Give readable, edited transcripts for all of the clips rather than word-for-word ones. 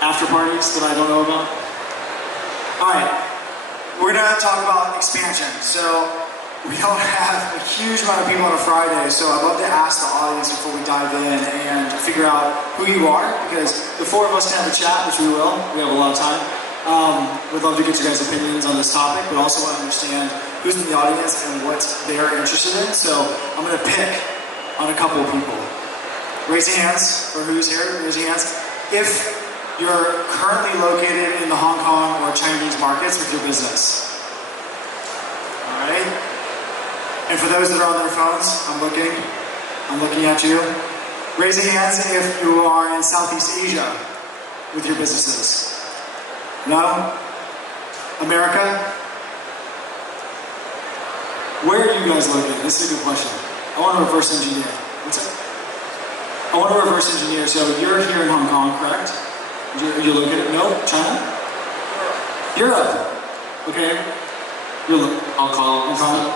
after parties that I don't know about? All right, we're gonna talk about expansion. So we don't have a huge amount of people on a Friday, so I'd love to ask the audience before we dive in and figure out who you are, because the four of us can have a chat, which we will. We have a lot of time. We'd love to get you guys' opinions on this topic, but also want to understand who's in the audience and what they're interested in. So I'm gonna pick on a couple of people. Raise your hands for who's here. Raise your hands. If you're currently located in the Hong Kong or Chinese markets with your business. All right? And for those that are on their phones, I'm looking at you. Raise your hands if you are in Southeast Asia with your businesses. No? America? Where are you guys located? This is a good question. I want to reverse engineer. What's up? I want to reverse engineer. So you're here in Hong Kong, correct? You look at it? No? China? Europe. Okay. Hong Kong.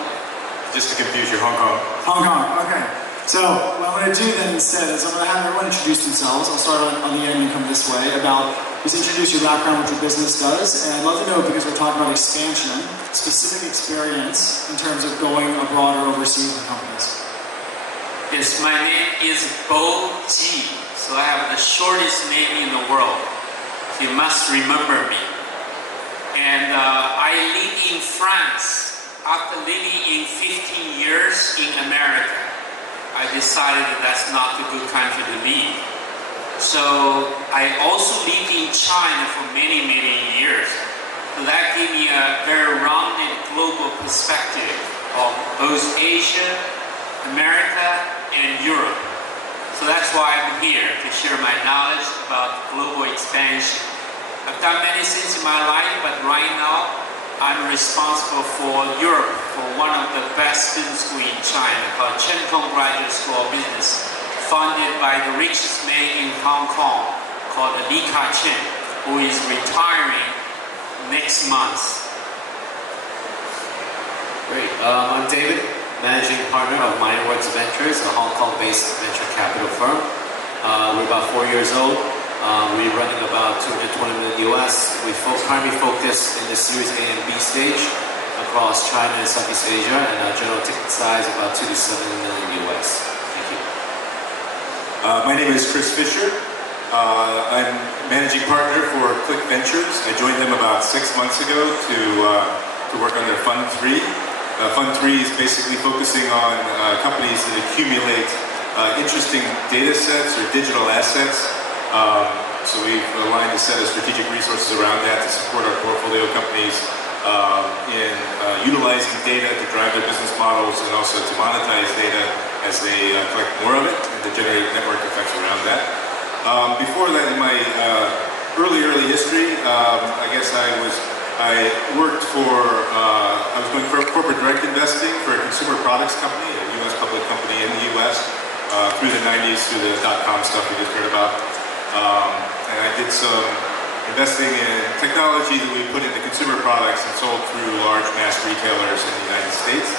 Just to confuse you, Hong Kong. Hong Kong, okay. So what I'm going to do then instead is I'm going to have everyone introduce themselves. I'll start on the end and come this way about just introduce your background, what your business does. And I'd love to know, because we're talking about expansion, specific experience in terms of going abroad or overseas with companies. Yes, my name is Bo Ji. So I have the shortest name in the world. So you must remember me. And I live in France. After living in 15 years in America, I decided that's not a good country to live. So I also lived in China for many, many years. So that gave me a very rounded global perspective of both Asia, America, and Europe. So that's why I'm here, to share my knowledge about global expansion. I've done many things in my life, but right now I'm responsible for Europe, for one of the best business schools in China called Chang Graduate School of Business, funded by the richest man in Hong Kong called Li Ka-Cheng, who is retiring next month. Great. I'm David, Managing Partner of MindWorks Ventures, a Hong Kong-based venture capital firm. We're about 4 years old. We're running about $220 million US. We currently focus in the Series A and B stage across China and Southeast Asia, and our general ticket size about $2 to $7 million US. Thank you. My name is Chris Fisher. I'm Managing Partner for Click Ventures. I joined them about 6 months ago to work on their Fund 3. Fund 3 is basically focusing on companies that accumulate interesting data sets or digital assets. So we've aligned a set of strategic resources around that to support our portfolio companies in utilizing data to drive their business models, and also to monetize data as they collect more of it and to generate network effects around that. Before that, in my early history, I guess I was doing corporate direct investing for a consumer products company, a U.S. public company in the U.S. Through the 90s, through the .com stuff we just heard about. And I did some investing in technology that we put into consumer products and sold through large mass retailers in the United States.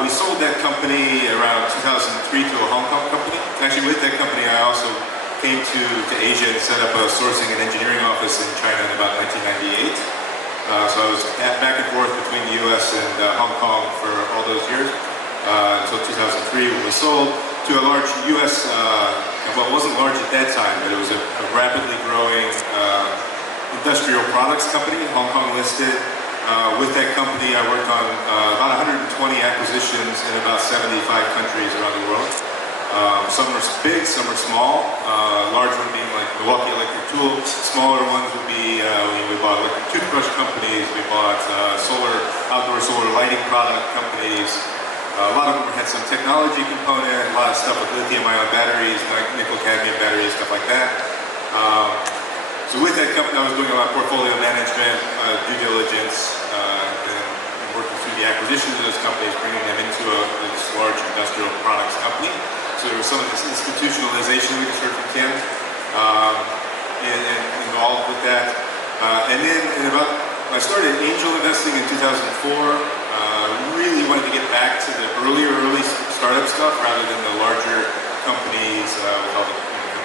We sold that company around 2003 to a Hong Kong company. Actually, with that company, I also came to Asia and set up a sourcing and engineering office in China in about 1998. So I was back and forth between the US and Hong Kong for all those years, until 2003 when we sold to a large US, well, it wasn't large at that time, but it was a rapidly growing industrial products company, Hong Kong listed. With that company, I worked on about 120 acquisitions in about 75 countries around the world. Some were big, some were small. Large one being like Milwaukee Electric Tools. Smaller ones would be, we bought electric toothbrush companies, we bought outdoor solar lighting product companies. A lot of them had some technology component, a lot of stuff with lithium-ion batteries, nickel cadmium batteries, stuff like that. So with that company, I was doing a lot of portfolio management, due diligence, and working through the acquisitions of those companies, bringing them into this large industrial products company. So there was some of this institutionalization we just heard from Kim, and involved with that. And then I started angel investing in 2004. Really wanted to get back to the early startup stuff rather than the larger companies with all the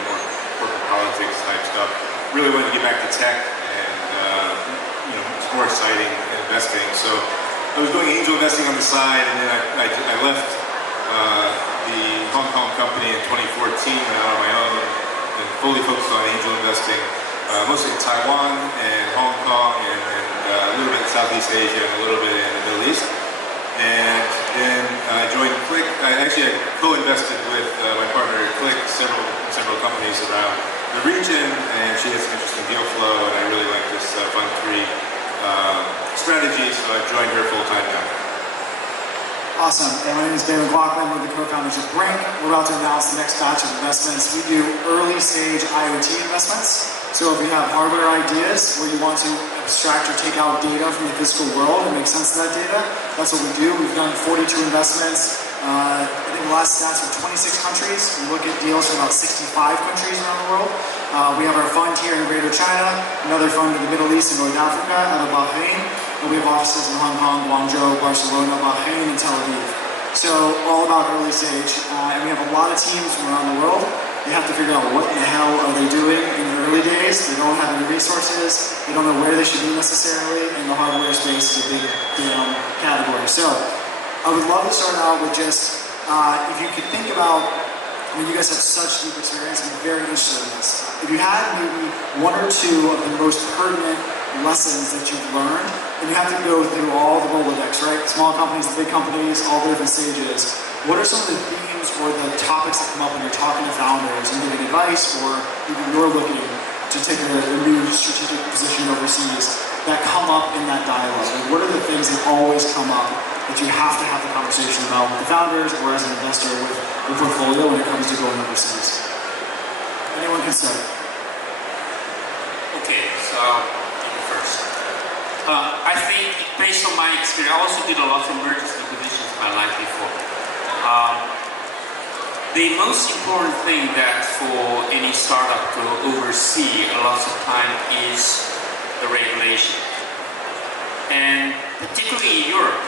more corporate politics type stuff. really wanted to get back to tech, and it's more exciting investing. So I was doing angel investing on the side, and then I left the Hong Kong company in 2014, went out on my own, and fully focused on angel investing, mostly in Taiwan and Hong Kong, and a little bit in Southeast Asia, and a little bit in the Middle East. And then I joined Click. I co-invested with my partner Click several companies around the region, and she has some interesting deal flow, and I really like this Fund 3 strategy, so I've joined her full-time now. Awesome. And my name is McLaughlin. We're the co-founders of Brinc. We're about to announce the next batch of investments. We do early-stage IoT investments. So if you have hardware ideas where you want to abstract or take out data from the physical world and make sense of that data, that's what we do. We've done 42 investments. I think the last stats are 26 countries. We look at deals from about 65 countries around the world. We have our fund here in Greater China, another fund in the Middle East and North Africa out of Bahrain. And we have offices in Hong Kong, Guangzhou, Barcelona, Bahrain, and Tel Aviv. So all about early stage. And we have a lot of teams from around the world. You have to figure out what the hell are they doing in the early days. They don't have any resources. They don't know where they should be necessarily. And the hardware space is a big damn category. So I would love to start out with just, if you could think about, I mean, you guys have such deep experience. I'm very interested in this. If you had maybe one or two of the most pertinent lessons that you've learned, and you have to go through all the Rolodex, right? Small companies, big companies, all the different stages. What are some of the themes or the topics that come up when you're talking to founders and giving advice, or even you're looking to take a new strategic position overseas that come up in that dialogue? Like, what are the things that always come up that you have to have the conversation about with the founders or as an investor with your portfolio when it comes to going overseas? Anyone can start. Okay, so I'll take it first. I think based on my experience, I also did a lot of mergers and acquisitions in my life before. The most important thing that for any startup to oversee a lot of time is the regulation. And particularly in Europe,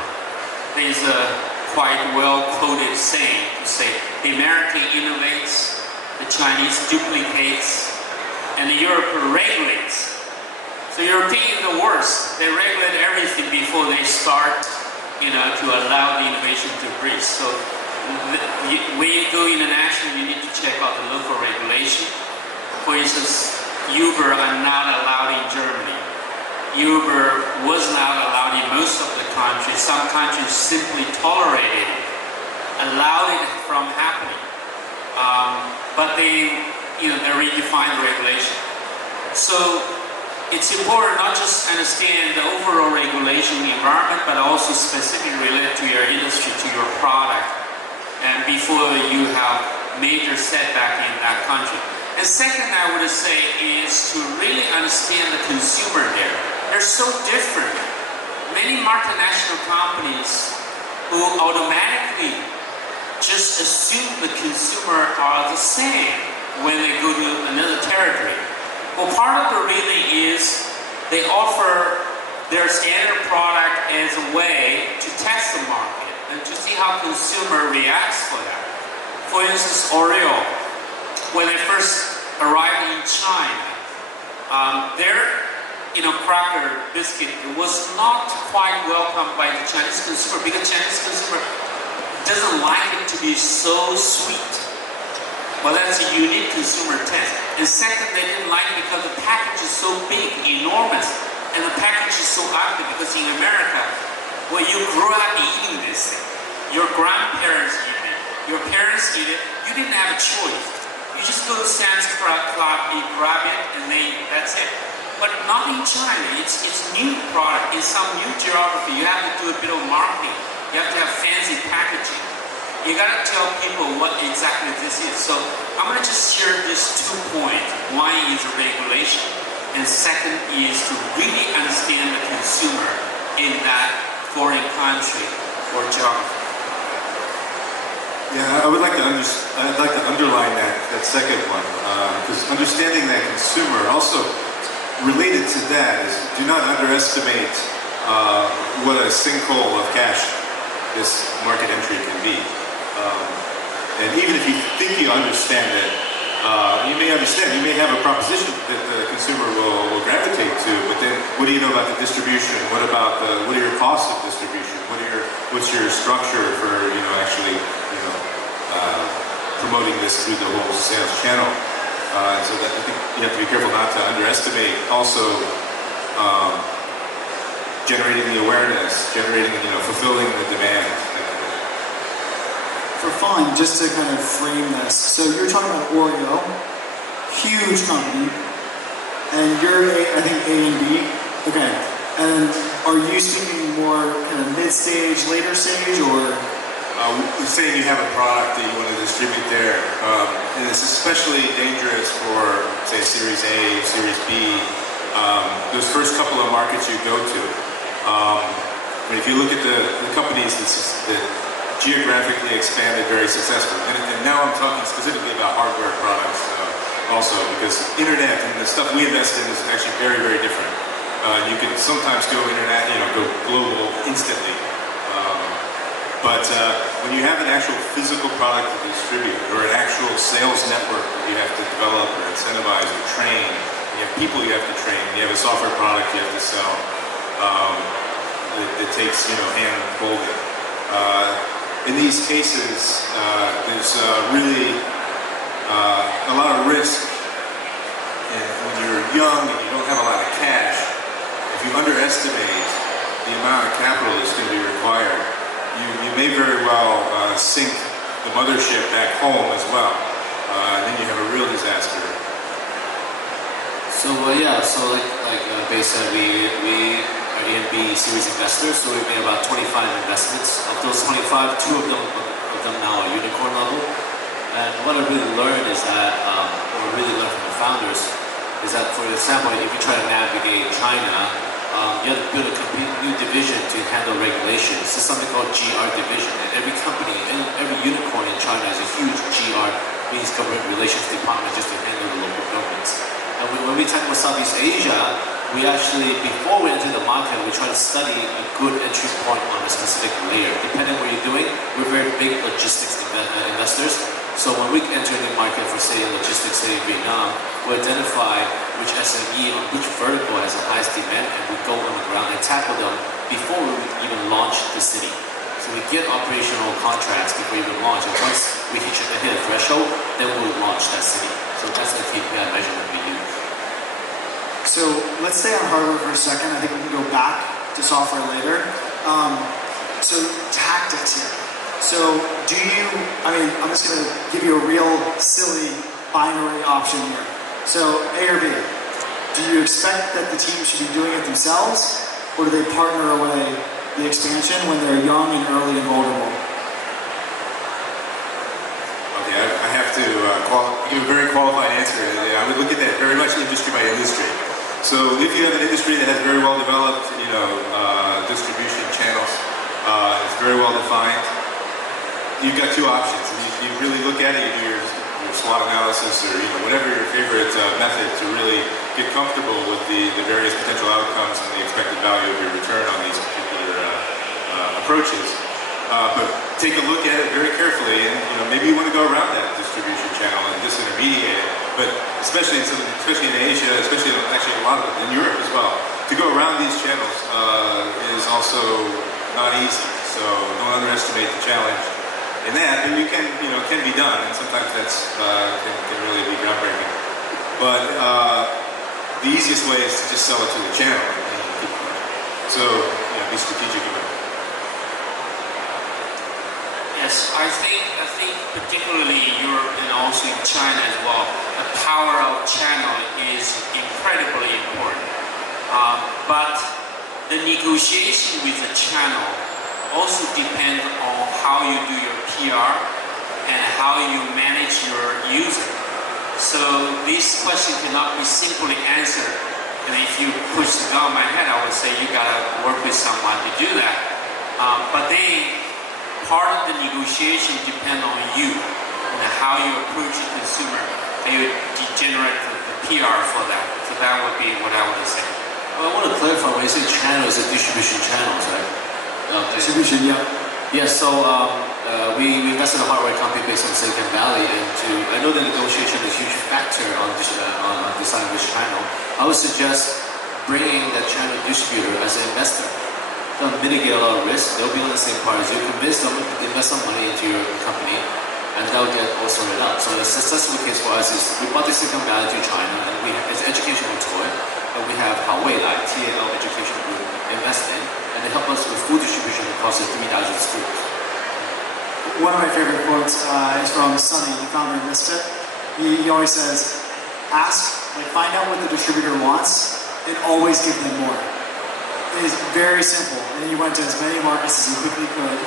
there's a quite well-quoted saying to say, the American innovates, the Chinese duplicates, and the Europe regulates. So Europeans are the worst. They regulate everything before they start, to allow the innovation to breathe. So when you go international, you need to check out the local regulation. For instance, Uber are not allowed in Germany. Uber was not allowed in most of the countries. Some countries simply tolerated it, allowed it from happening. But they redefined the regulation. So it's important not just understand the overall regulation environment, but also specifically related to your industry, to your product, and before you have major setback in that country. And second, I would say, is to really understand the consumer there. They're so different. Many multinational companies who automatically just assume the consumer are the same when they go to another territory. Well, part of the reason is they offer their standard product as a way to test the market and to see how consumer reacts for that. For instance, Oreo, when they first arrived in China, their cracker biscuit was not quite welcomed by the Chinese consumer because Chinese consumer doesn't like it to be so sweet. Well, that's a unique consumer test. And second, they didn't like it because the package is so big, enormous, and the package is so ugly because in America, well, you grew up eating this thing. Your grandparents eat it. Your parents eat it. You didn't have a choice. You just go to Sam's Club, you grab it, and that's it. But not in China. It's new product. In some new geography, you have to do a bit of marketing. You have to have fancy packaging. You gotta tell people what exactly this is. So I'm gonna just share these 2 points. One is regulation, and second is to really understand the consumer in that foreign country or geography. Yeah, I'd like to underline that second one, because understanding that consumer, also related to that is do not underestimate what a sinkhole of cash this market entry can be. And even if you think you understand it, you may have a proposition that the consumer what do you know about the distribution? What are your costs of distribution? What's your structure for actually promoting this through the whole sales channel? So that, I think you have to be careful not to underestimate also generating the awareness, fulfilling the demand. For fun, just to kind of frame this, so you're talking about Oreo, huge company, and you're I think A and B. Okay, and are you speaking more kind of mid-stage, later stage, or? Saying you have a product that you want to distribute there, and this is especially dangerous for, say, Series A, Series B, those first couple of markets you go to. If you look at the companies that geographically expanded very successfully, and now I'm talking specifically about hardware products also, because internet and the stuff we invest in is actually very, very different. You can sometimes go internet, go global instantly. But when you have an actual physical product to distribute, or an actual sales network that you have to develop or incentivize or train, and you have people you have to train, and you have a software product you have to sell, it takes hand-holding. In these cases, there's really a lot of risk. And when you're young and you don't have a lot of cash, if you underestimate the amount of capital that's going to be required, you may very well sink the mothership back home as well, and then you have a real disaster. So like Bay said, we are the NB series investors, so we made about 25 investments. Of those 25, two of them now are unicorn level. And what I really learned is that, or really learned from the founders, is that, for example, if you try to navigate China, you have to build a complete new division to handle regulations. This is something called GR division. And every company, every unicorn in China has a huge GR, means government relations department, just to handle the local governments. And when we talk about Southeast Asia, we actually, before we enter the market, we try to study a good entry point on a specific layer. Depending on what you're doing, we're very big logistics investors. So when we enter the market for, say, logistics, say in Vietnam, we identify which SME on which vertical has the highest demand, and we go on the ground and tackle them before we even launch the city. So we get operational contracts before we even launch, and once we hit a threshold, then we'll launch that city. So that's the KPI measurement we use. So let's stay on hardware for a second. I think we can go back to software later. So tactics here. So I'm just going to give you a real silly binary option here. So A or B. Do you expect that the team should be doing it themselves, or do they partner away the expansion when they're young and early and vulnerable? Okay, I have to give a very qualified answer. I would look at that very much industry by industry. So if you have an industry that has very well developed, distribution channels, it's very well defined, you've got two options. You really look at it, you do your SWOT analysis, or whatever your favorite method to really get comfortable with the various potential outcomes and the expected value of your return on these particular approaches. But take a look at it very carefully, and maybe you want to go around that distribution channel and disintermediate it. But especially in Asia, especially actually a lot of it in Europe as well, to go around these channels is also not easy. So don't underestimate the challenge in that. But can be done, and sometimes that's can really be groundbreaking. But the easiest way is to just sell it to the channel and keep it going. So be strategic about it. Yes, I think particularly in Europe and also in China as well, the power of channel is incredibly important. But the negotiation with the channel also depends on how you do your PR and how you manage your user. So this question cannot be simply answered. And if you push the gun on my head, I would say you gotta work with someone to do that. But then part of the negotiation depends on you and how you approach the consumer, how you generate the PR for that. So that would be what I would say. Well, I want to clarify, when you say channels, the distribution channels, right? Distribution, yeah. Yeah, so we invested in a hardware company based in Silicon Valley, and I know the negotiation is a huge factor on deciding which channel. I would suggest bringing the channel distributor as an investor. They'll mitigate a lot of risk. They'll be on the same part as you. Convince them to invest some money into your company, and they'll get all sorted out. So the successful case for us is we bought the Silicon Valley to China, and it's an educational toy, and we have Hawaii TAL Education Group invest in, and they help us with food distribution across the 3,000 schools. One of my favorite quotes is from Sonny, the founder of Misfit. He always says, find out what the distributor wants, and always give them more. It is very simple, and he went to as many markets as he quickly could,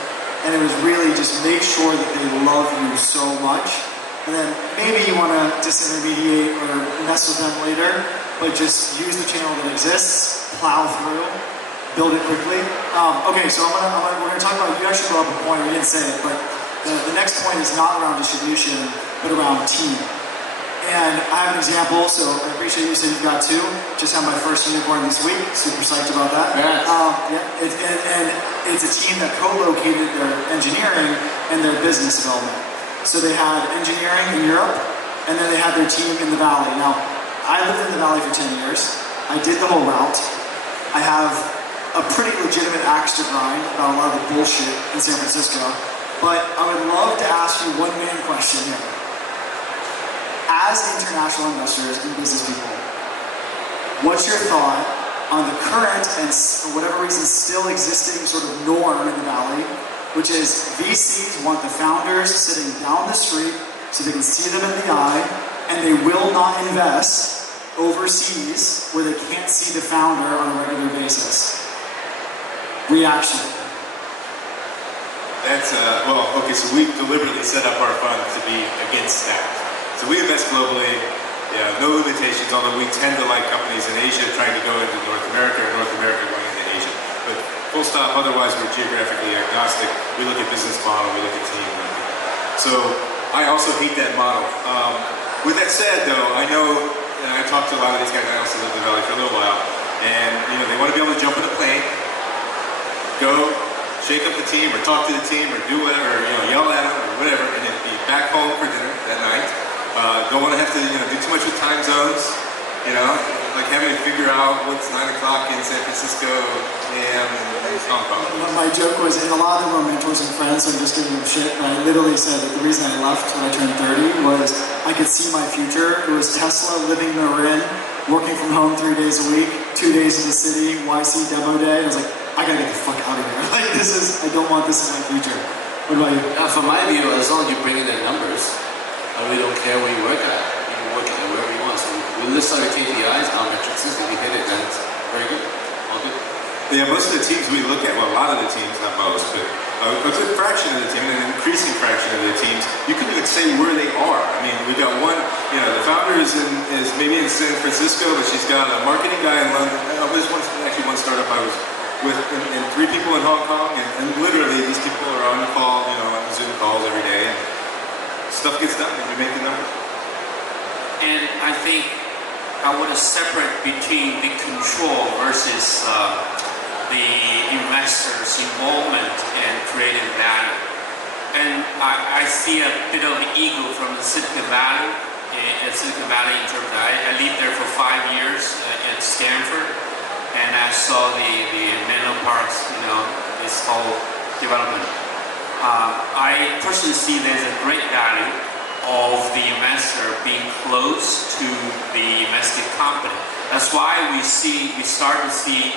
and it was really just make sure that they love you so much, and then maybe you want to disintermediate or mess with them later, but just use the channel that exists, plow through, build it quickly. Okay, so we're going to talk about, you actually brought up a point, we didn't say it, but the next point is not around distribution, but around team. And I have an example, so I appreciate you saying you've got two. Just had my first unicorn this week, super psyched about that. Yes. And it's a team that co-located their engineering and their business development. So they had engineering in Europe, and then they had their team in the Valley. Now, I lived in the Valley for 10 years. I did the whole route. I have a pretty legitimate axe to grind about a lot of the bullshit in San Francisco. But I would love to ask you one main question here. As international investors and business people, what's your thought on the current and for whatever reason still existing sort of norm in the Valley, which is VCs want the founders sitting down the street so they can see them in the eye, and they will not invest overseas where they can't see the founder on a regular basis? Reaction. That's, okay, so we've deliberately set up our fund to be against that. So we invest globally, no limitations, although we tend to like companies in Asia trying to go into North America or North America going into Asia. But full stop, otherwise we're geographically agnostic. We look at business model, we look at team. So I also hate that model. With that said though, I know, I talked to a lot of these guys, I also lived in the Valley for a little while, and they want to be able to jump in a plane, go, shake up the team, or talk to the team, or do whatever, or yell at them, or whatever, and then be back home for dinner that night. Don't want to have to do too much with time zones, like having to figure out what's 9 o'clock in San Francisco a.m. in Hong Kong. My joke was, and a lot of them were mentors and friends, so I'm just giving them shit, but I literally said that the reason I left when I turned 30 was I could see my future. It was Tesla, living in Marin, working from home 3 days a week, 2 days in the city, YC demo day. I was like, I gotta get the fuck out of here. Like, I don't want this in my future. What about you? From my view, as long as you bring in their numbers, I really don't care where you work at. You can work at wherever you want. So we list our KPIs, our metrics, if you hit it, then it's very good. All good. Yeah, most of the teams we look at, well, a lot of the teams, not most, but a good fraction of the team, an increasing fraction of the teams, you couldn't even say where they are. I mean, we got one, the founder is maybe in San Francisco, but she's got a marketing guy in London. There's one startup I was with, and 3 people in Hong Kong, and literally these people are on the call, on Zoom calls every day. And stuff gets done and we make the numbers. And I think I want to separate between the control versus the investor's involvement and creating value. And I see a bit of ego from the Silicon Valley. In terms of, I lived there for 5 years at Stanford, and I saw the nanoparks, this whole development. I personally see there's a great value of the investor being close to the investing company. That's why we start to see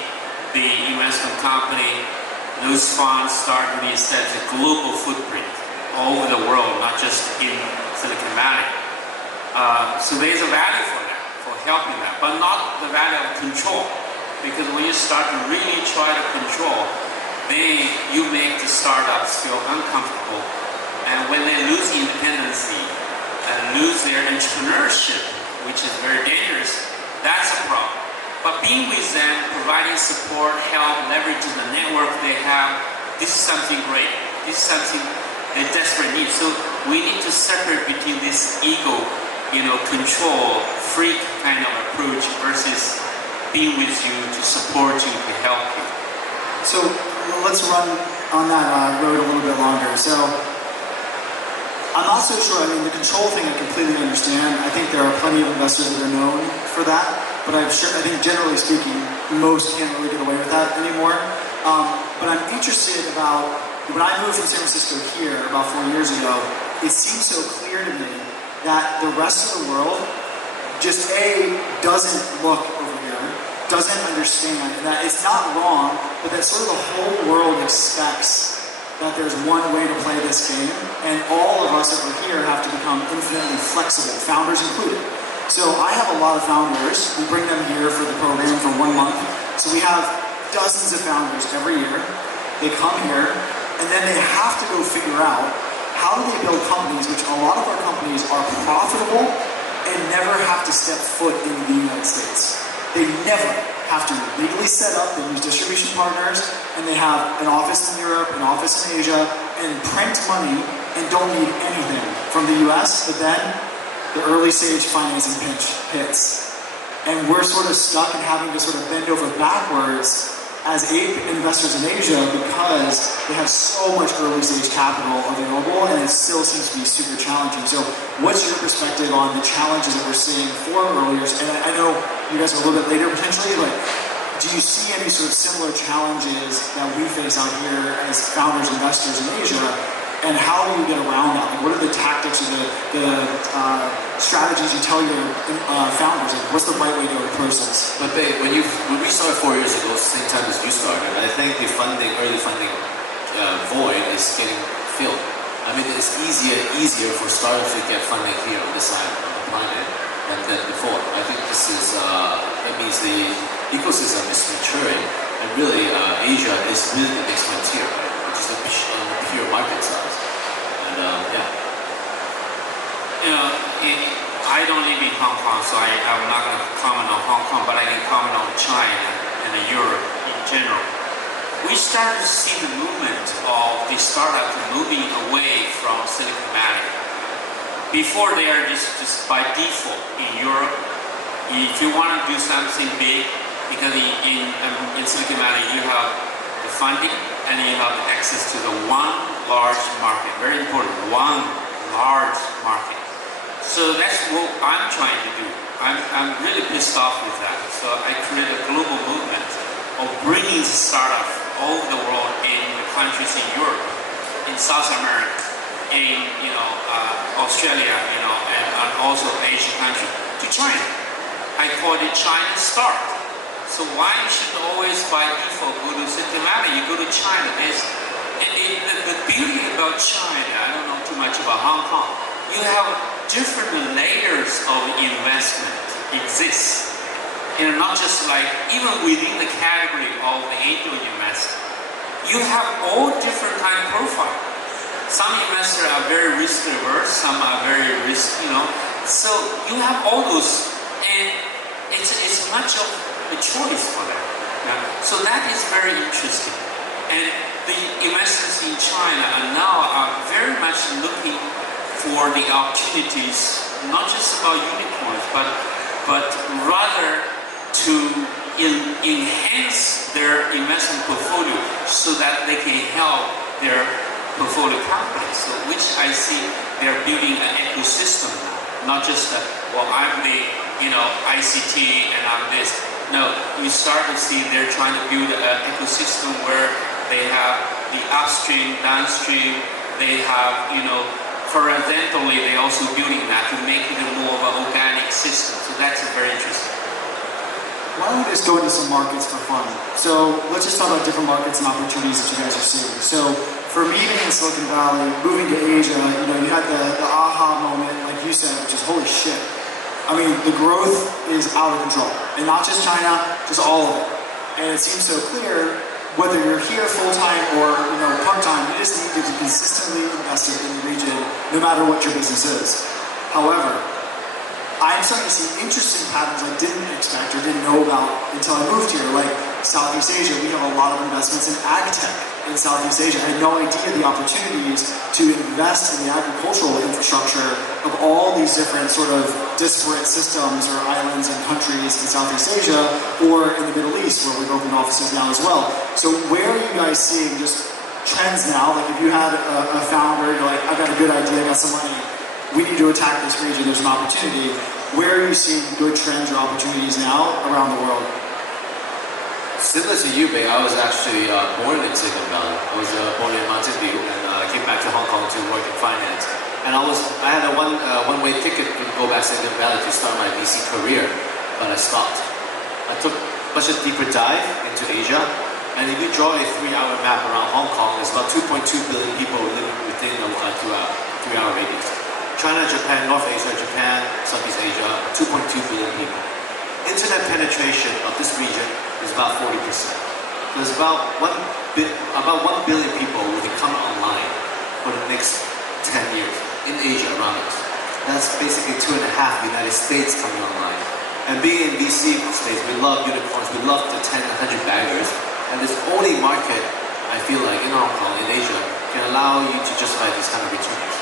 the investment company, those funds start to establish a global footprint all over the world, not just in Silicon Valley. So there's a value for that, for helping that, but not the value of control. Because when you start to really try to control, then you make the startups feel uncomfortable. And when they lose independency and lose their entrepreneurship, which is very dangerous, that's a problem. But being with them, providing support, help, leveraging the network they have, this is something great. This is something they desperately need. So we need to separate between this ego, control, freak kind of approach versus being with you, to support you, to help you. So let's run on that road a little bit longer. So I'm not so sure. I mean, the control thing I completely understand. I think there are plenty of investors that are known for that. but I think generally speaking, most can't really get away with that anymore. But I'm interested about, when I moved from San Francisco here about 4 years ago, it seemed so clear to me that the rest of the world just doesn't look over here, doesn't understand, and that it's not wrong, but that sort of the whole world expects that there's one way to play this game, and all of us over here have to become infinitely flexible, founders included. So I have a lot of founders. We bring them here for the program for 1 month. So we have dozens of founders every year. They come here, and then they have to go figure out how do they build companies, which a lot of our companies are profitable and never have to step foot in the United States. They never have to legally set up, they use distribution partners, and they have an office in Europe, an office in Asia, and print money and don't need anything from the US, but then the early stage financing pinch hits. And we're sort of stuck in having to sort of bend over backwards as investors in Asia because they have so much early stage capital available and it still seems to be super challenging. So what's your perspective on the challenges that we're seeing for earliers? And I know you guys are a little bit later potentially, but do you see any sort of similar challenges that we face out here as founders, investors in Asia? And how do you get around that? Like, what are the tactics or the strategies you tell your founders? Like, what's the right way to approach this? But when we started 4 years ago, same time as you started, I think the early funding void is getting filled. I mean, it's easier for startups to get funding here on this side of the planet than before. I think this is that means the ecosystem is maturing, and really Asia is really the next frontier, which is the pure market size. And yeah. You know, I don't live in Hong Kong, so I'm not going to comment on Hong Kong, but I can comment on China and Europe in general. We started to see the movement of the startup moving away from Silicon Valley. Before, they are just by default in Europe. If you want to do something big, because in Silicon Valley you have the funding and you have access to the one large market. Very important, one large market. So that's what I'm trying to do. I'm really pissed off with that. So I created a global movement of bringing startups all over the world in the countries in Europe, in South America, in Australia, and also Asian countries, to China. I call it China Start. So why should always by default go to Silicon Valley? You go to China. The beauty about China, I don't know too much about Hong Kong. You have different layers of investment exist. Not just like, even within the category of the angel investor, you have all different kind of profile. Some investors are very risk averse, some are very risk, So you have all those, and it's much of a choice for them. So that is very interesting. And the investors in China are very much looking for the opportunities, not just about unicorns, but rather to enhance their investment portfolio so that they can help their portfolio companies. So which I see they're building an ecosystem now, not just I'm the ICT and I'm this. No, you start to see they're trying to build an ecosystem where they have the upstream, downstream, they have, horizontally, they're also building that to make it more of an organic system. So that's very interesting. Why don't we just go into some markets for fun? So let's just talk about different markets and opportunities that you guys are seeing. So for me being in Silicon Valley, moving to Asia, you had the aha moment, like you said, which is holy shit. I mean, the growth is out of control. And not just China, just all of it. And it seems so clear, whether you're here full-time or part-time, you just need to be consistently invested in the region, no matter what your business is. However, I'm starting to see interesting patterns I didn't expect or didn't know about until I moved here. Like Southeast Asia, we have a lot of investments in ag tech in Southeast Asia. I had no idea the opportunities to invest in the agricultural infrastructure of all these different sort of disparate systems or islands and countries in Southeast Asia or in the Middle East, where we've opened offices now as well. So where are you guys seeing just trends now? Like if you had a founder, you're like, I've got a good idea, I got some money, we need to attack this region, there's an opportunity. where are you seeing good trends or opportunities now around the world? Similar to you, Bei, I was actually born in Silicon Valley. I was born in Mountain View, and I came back to Hong Kong to work in finance. And I had a one-way ticket to go back to Silicon Valley to start my VC career, but I stopped. I took much a deeper dive into Asia, and if you draw a 3-hour map around Hong Kong, there's about 2.2 billion people living within a 3-hour radius. China, Japan, North Asia, Japan, Southeast Asia, 2.2 billion people. Internet penetration of this region is about 40%. There's about 1 billion people will become online for the next 10 years in Asia around us. That's basically 2.5 United States coming online. And being in VC states, we love unicorns, we love the 10, 100 baggers. And this only market, I feel like, in Hong Kong, in Asia, can allow you to justify these kind of returns.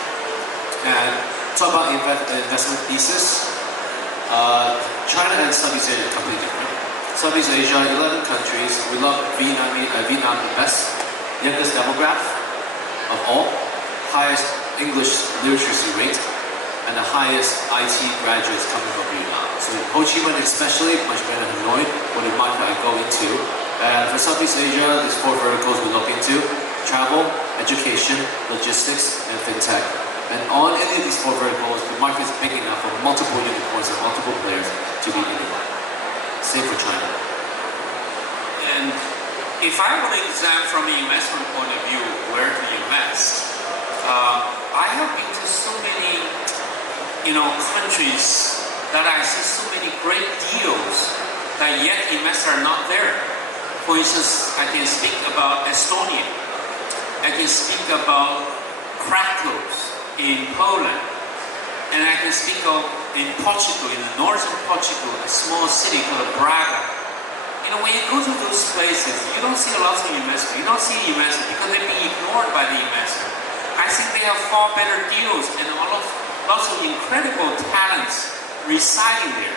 And talk about investment thesis. China and Southeast Asia are completely different. Southeast Asia, 11 countries. We love Vietnam the best. Youngest demographic of all. Highest English literacy rate. And the highest IT graduates coming from Vietnam. So Ho Chi Minh especially, much better than Hanoi, for the market I go into. And for Southeast Asia, there's 4 verticals we look into. Travel, education, logistics, and fintech. And on any of these 4 verticals, the market is big enough for multiple unicorns and multiple players to be unified. Same for China. And if I were to examine from an investment point of view where to invest, I have been to so many countries that I see so many great deals that yet investors are not there. For instance, I can speak about Estonia. I can speak about Krakow in Poland. And I can speak of in Portugal, in the northern Portugal, a small city called Braga. When you go to those places, you don't see a lot of investment. You don't see investment because they're being ignored by the investor. I think they have far better deals and lots of incredible talents residing there.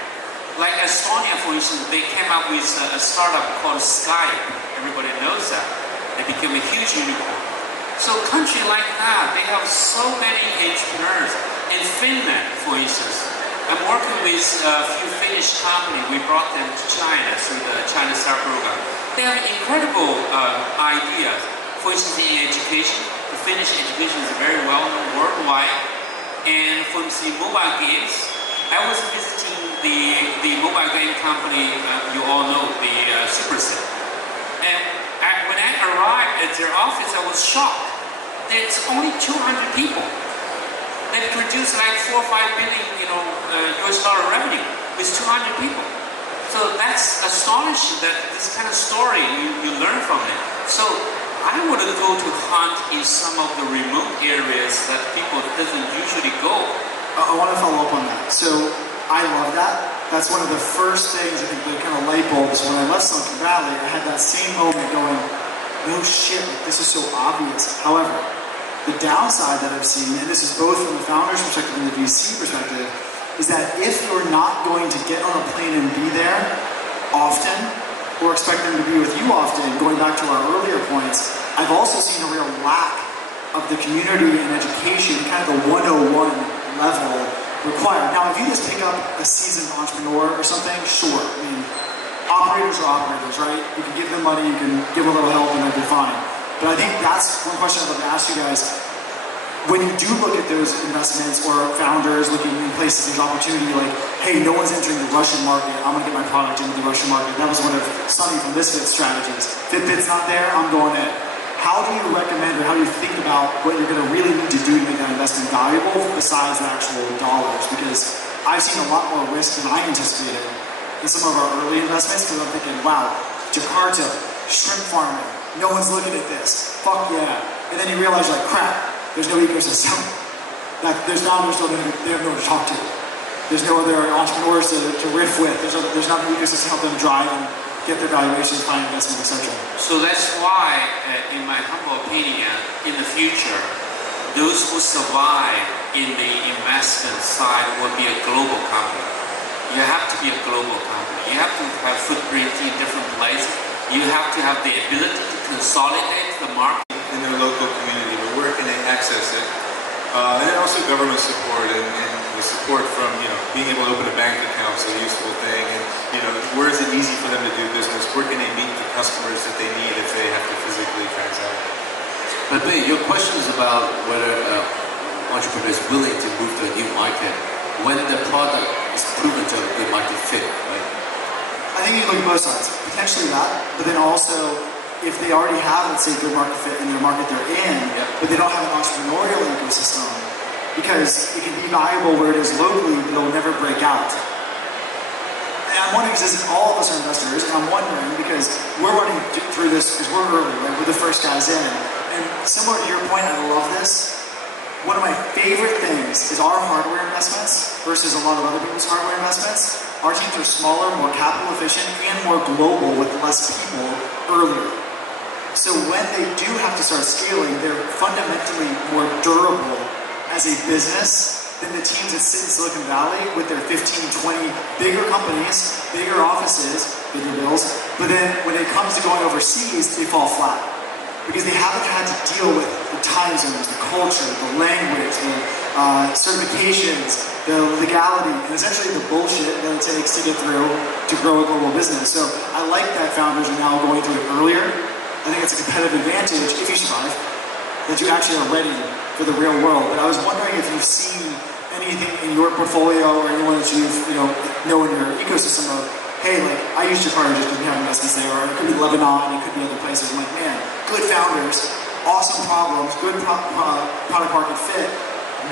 Like Estonia, for instance, they came up with a startup called Skype. Everybody knows that. They became a huge unicorn. So a country like that, they have so many entrepreneurs. In Finland, for instance, I'm working with a few Finnish companies. We brought them to China through the China Star Program. They have incredible ideas. For instance, in education, the Finnish education is very well known worldwide. And for instance, mobile games, I was visiting the mobile game company, you all know, the Supercell. And when I arrived at their office, I was shocked. It's only 200 people. They produce like 4 or 5 billion, US dollar revenue with 200 people. So that's astonishing that this kind of story you learn from it. So I would go to hunt in some of the remote areas that people doesn't usually go. I want to follow up on that. So I love that. That's one of the first things, I think, the kind of light bulbs. When I left Silicon Valley, I had that same moment going, no shit, this is so obvious. However, the downside that I've seen, and this is both from the founder's perspective and the VC perspective, is that if you're not going to get on a plane and be there often, or expect them to be with you often, going back to our earlier points, I've also seen a real lack of the community and education, kind of the 101 level required. Now, if you just pick up a seasoned entrepreneur or something, sure. I mean, operators are operators, right? You can give them money, you can give a little help, and they'll be fine. But I think that's one question I'd love to ask you guys. When you do look at those investments or founders looking in places, there's opportunity like, hey, no one's entering the Russian market, I'm going to get my product into the Russian market. That was one of Sunny from Misfit's strategies. Fitbit's not there, I'm going in. How do you recommend or how do you think about what you're going to really need to do to make that investment valuable besides the actual dollars? Because I've seen a lot more risk than I anticipated in some of our early investments because I'm thinking, wow, Jakarta, shrimp farming, no one's looking at this. Fuck yeah. And then you realize, like, crap, there's no ecosystem. Like, there's founders, they have no one to talk to. There's no other entrepreneurs to riff with. There's not an ecosystem to help them drive and get their valuations, find investment, etc. So that's why, in my humble opinion, in the future, those who survive in the investment side will be a global company. You have to be a global company. You have to have footprint in different places. You have to have the ability to consolidate the market. In their local community, but where can they access it? And then also government support and the support from, being able to open a bank account is a useful thing, and, where is it easy for them to do business? Where can they meet the customers that they need if they have to physically transact? But Lee, your question is about whether entrepreneur is willing to move to a new market when the product is proven to have a good market fit, right? I think you look at both sides. Potentially that, but then also, if they already have, let's say, good market fit in their market they're in, but they don't have an entrepreneurial ecosystem, because it can be valuable where it is locally, but it'll never break out. And I'm wondering, because all of us are investors, and I'm wondering, because we're running through this, because we're early, right? We're the first guys in. And similar to your point, I love this. One of my favorite things is our hardware investments versus a lot of other people's hardware investments. Our teams are smaller, more capital efficient, and more global with less people earlier. So when they do have to start scaling, they're fundamentally more durable as a business than the teams that sit in Silicon Valley with their 15, 20 bigger companies, bigger offices, bigger bills, but then when it comes to going overseas, they fall flat. Because they haven't had to deal with the time zones, the culture, the language, the certifications, the legality, and essentially the bullshit that it takes to get through to grow a global business. So I like that founders are now going through it earlier. I think it's a competitive advantage, if you survive, that you actually are ready for the real world. But I was wondering if you've seen anything in your portfolio or anyone that you've know in your ecosystem of, hey, like, I used your card just because we have investments there, or it could be Lebanon, it could be other places. I'm like, man, good founders, awesome problems, good product market fit,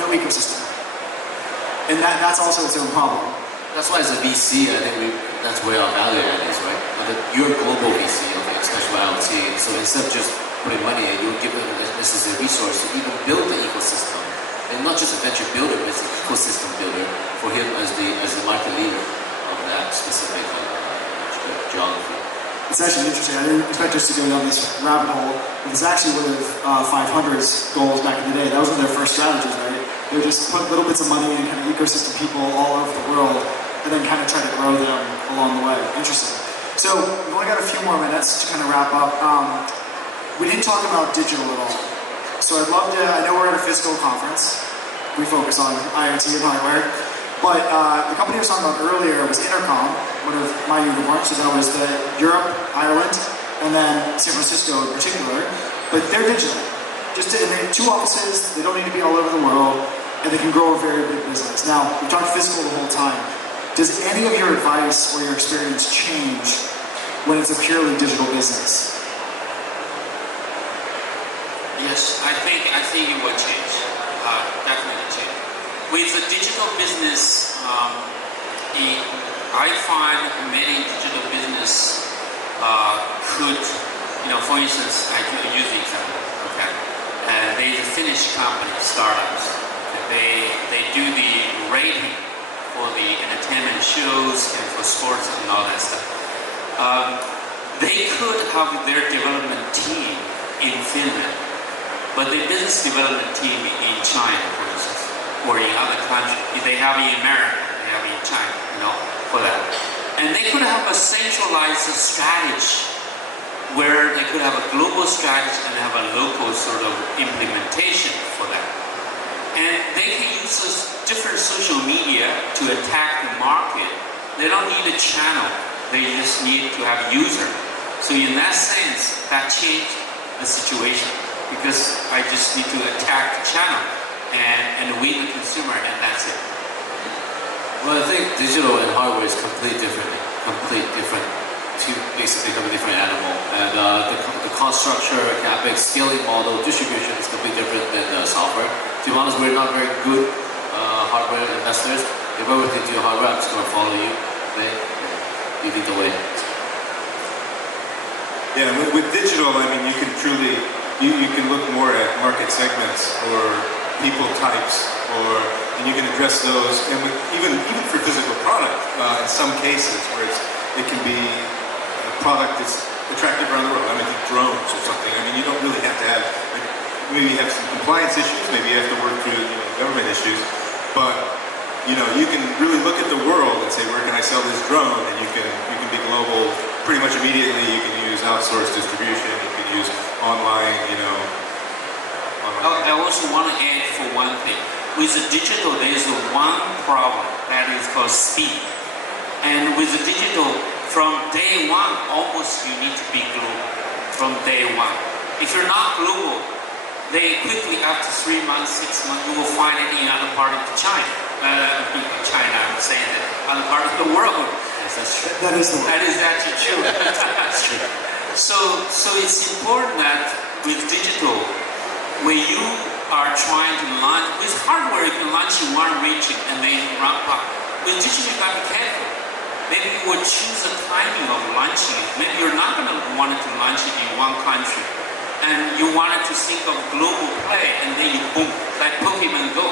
no ecosystem. And that's also its own problem. That's why as a VC, I think that's where our value add is, right? You're a global VC, okay, especially IoT. So instead of just putting money in, you'll give them the necessary resources to even build the ecosystem. And not just a venture builder, but it's an ecosystem builder for him as the market leader of that specific geography. It's actually interesting. I didn't expect us to go down this rabbit hole. It's actually one of 500's goals back in the day. That was one of their first strategies, right? They would just put little bits of money in kind of ecosystem people all over the world and then kind of try to grow them along the way. Interesting. So we've only got a few more minutes to kind of wrap up. We didn't talk about digital at all. So I'd love to, I know we're at a physical conference. We focus on IoT and hardware. But the company I was talking about earlier was Intercom, one of my unicorns. So that was Europe, Ireland, and then San Francisco in particular. But they're digital. And they have 2 offices, they don't need to be all over the world, and they can grow a very big business. Now, we talked physical the whole time. Does any of your advice or your experience change when it's a purely digital business? Yes, I think it will change. Definitely change. With the digital business, I find many digital business could, for instance, I use the example, okay? They finish company, startups. Okay? They do the rating for the entertainment shows and for sports and all that stuff. They could have their development team in Finland, but the business development team in China, for instance, or in other countries. They have in America, they have in China, for that. And they could have a centralized strategy where they could have a global strategy and have a local sort of implementation for that. And they can use different social media to attack the market. They don't need a channel. They just need to have user. So in that sense, that changed the situation because I just need to attack the channel and win the consumer, and that's it. Well, I think digital and hardware is completely different. Two basically completely different animal. And the cost structure, CapEx, scaling model, distribution is completely different than software. To be honest, we're not very good hardware investors. If I were to do hardware, I'm just going to follow you. Okay? You lead the way. Yeah, with digital, I mean, you can truly, you can look more at market segments or people types, and you can address those. And with, even for physical product, in some cases where it can be a product that's attractive around the world. I mean, drones or something. I mean, you don't really have to have, maybe you have some compliance issues, maybe you have to work through government issues, but you can really look at the world and say, where can I sell this drone? And you can be global pretty much immediately. You can use outsourced distribution, you can use online, I also want to add for one thing. with the digital, there is one problem that is called speed. And with the digital, from day one, almost you need to be global. From day one. If you're not global, they quickly, after 3 months, 6 months, you will find it in other part of China. China, I'm saying that, other part of the world. Yes, that's true. That is the That is actually true. That's true. So it's important that with digital, when you are trying to launch, with hardware you can launch in one region and then ramp up. With digital you got to be careful. Maybe you would choose the timing of launching it. Maybe you're not going to want to launch it in one country. And you wanted to think of global play and then you boom, like Pokemon Go.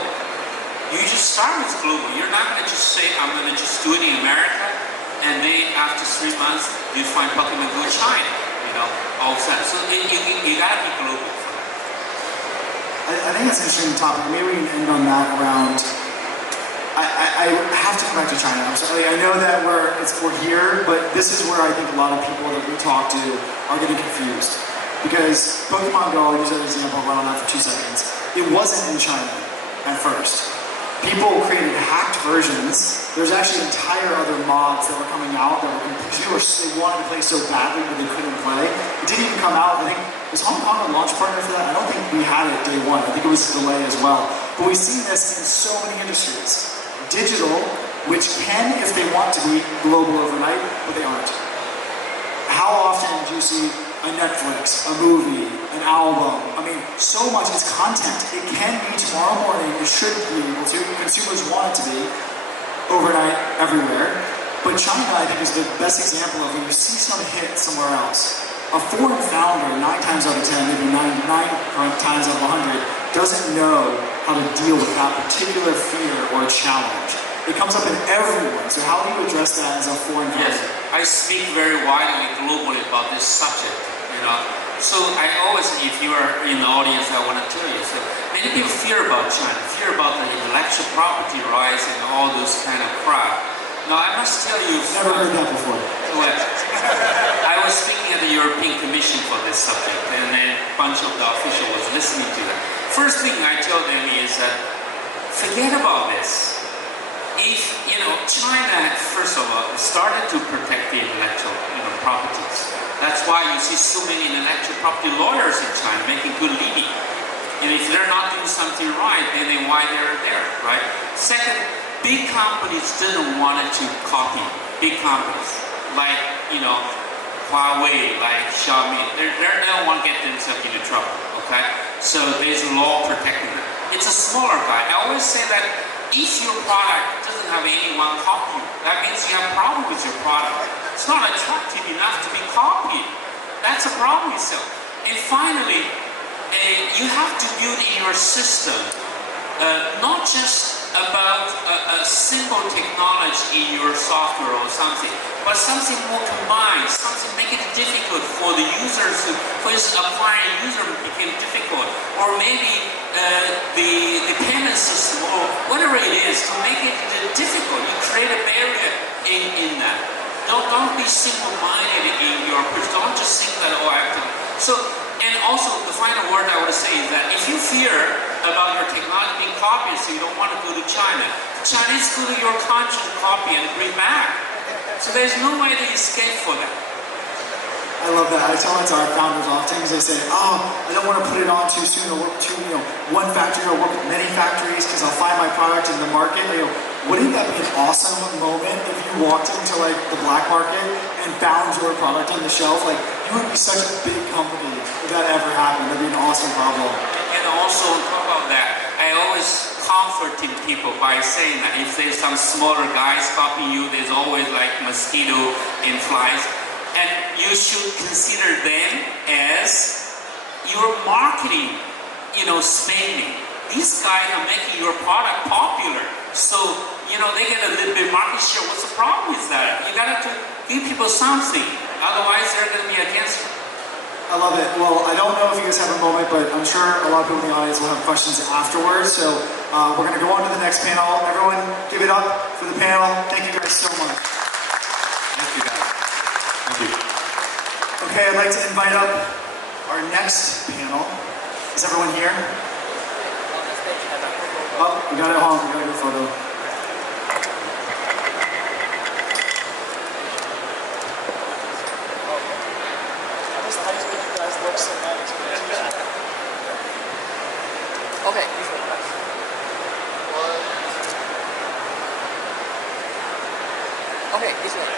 You just start with global. You're not going to just say, I'm going to just do it in America and then after 3 months you find Pokemon Go China, all of a sudden. So you got to be global. I think that's an interesting topic. Maybe we can end on that around. I have to come back to China. I'm sorry. I know that we're here, but this is where I think a lot of people that we talk to are getting confused. Because Pokemon Go, I'll use that example, run on that for 2 seconds. It wasn't in China at first. People created hacked versions. There's actually entire other mods that were coming out that were they wanted to play so badly but they couldn't play. It didn't even come out. I think, was Hong Kong a launch partner for that? I don't think we had it day one. I think it was a delay as well. But we've seen this in so many industries. Digital, which can, if they want to be, global overnight, but they aren't. How often do you see a Netflix, a movie, an album? I mean, so much is content. It can be tomorrow morning. It should be able to. Consumers want it to be overnight, everywhere. But China, I think, is the best example of when you see something hit somewhere else. A foreign founder, 9 times out of 10, maybe 9 times out of 100, doesn't know how to deal with that particular fear or challenge. It comes up in everyone. So how do you address that as a foreign founder? Yes, I speak very widely globally about this subject. So I always, if you are in the audience, I want to tell you. So many people fear about China, fear about the intellectual property rights and all those kind of crap. Now I must tell you. Never heard that before. Well, I was speaking at the European Commission for this subject, and then a bunch of the officials was listening to that. First thing I tell them is that forget about this. If China, first of all, started to protect the intellectual properties. That's why you see so many intellectual property lawyers in China making good living. And if they're not doing something right, then why they're there, right? Second, big companies didn't want to copy. Big companies like Huawei, like Xiaomi, they don't want to get themselves into trouble. Okay, so there's a law protecting them. It's a smaller guy. I always say that if your product doesn't have anyone copy you, that means you have a problem with your product. It's not attractive enough to be copied. That's a problem yourself. And finally, you have to build in your system not just about a simple technology in your software or something, but something more combined, something make it difficult for the users to, for instance, acquiring user became difficult, or maybe the payment system or whatever it is to make it difficult. You create a barrier in that. Don't be simple-minded in your approach. Don't just think that, I have to. So, and also the final word I would say is that if you fear about your technology being copied, so you don't want to go to China, the Chinese go to your country to copy and bring back. So there's no way to escape for that. I love that. I tell it to our founders often because they say, I don't want to put it on too soon or work one factory or work with many factories because I'll find my product in the market. Wouldn't that be an awesome moment if you walked into the black market and found your product on the shelf? You would be such a big company if that ever happened. That'd be an awesome problem. And also on top of that, I always comforting people by saying that if there's some smaller guys copying you, there's always mosquito and flies. And you should consider them as your marketing, spending. These guys are making your product popular. So, they get a little bit market share. What's the problem with that? You got to give people something. Otherwise, they're going to be against you. I love it. Well, I don't know if you guys have a moment, but I'm sure a lot of people in the audience will have questions afterwards. So we're going to go on to the next panel. Everyone, give it up for the panel. Thank you guys so much. Thank you, guys. Thank you. Okay, I'd like to invite up our next panel. Is everyone here? Oh, we got it home. We got a good photo. Okay. Okay, this way.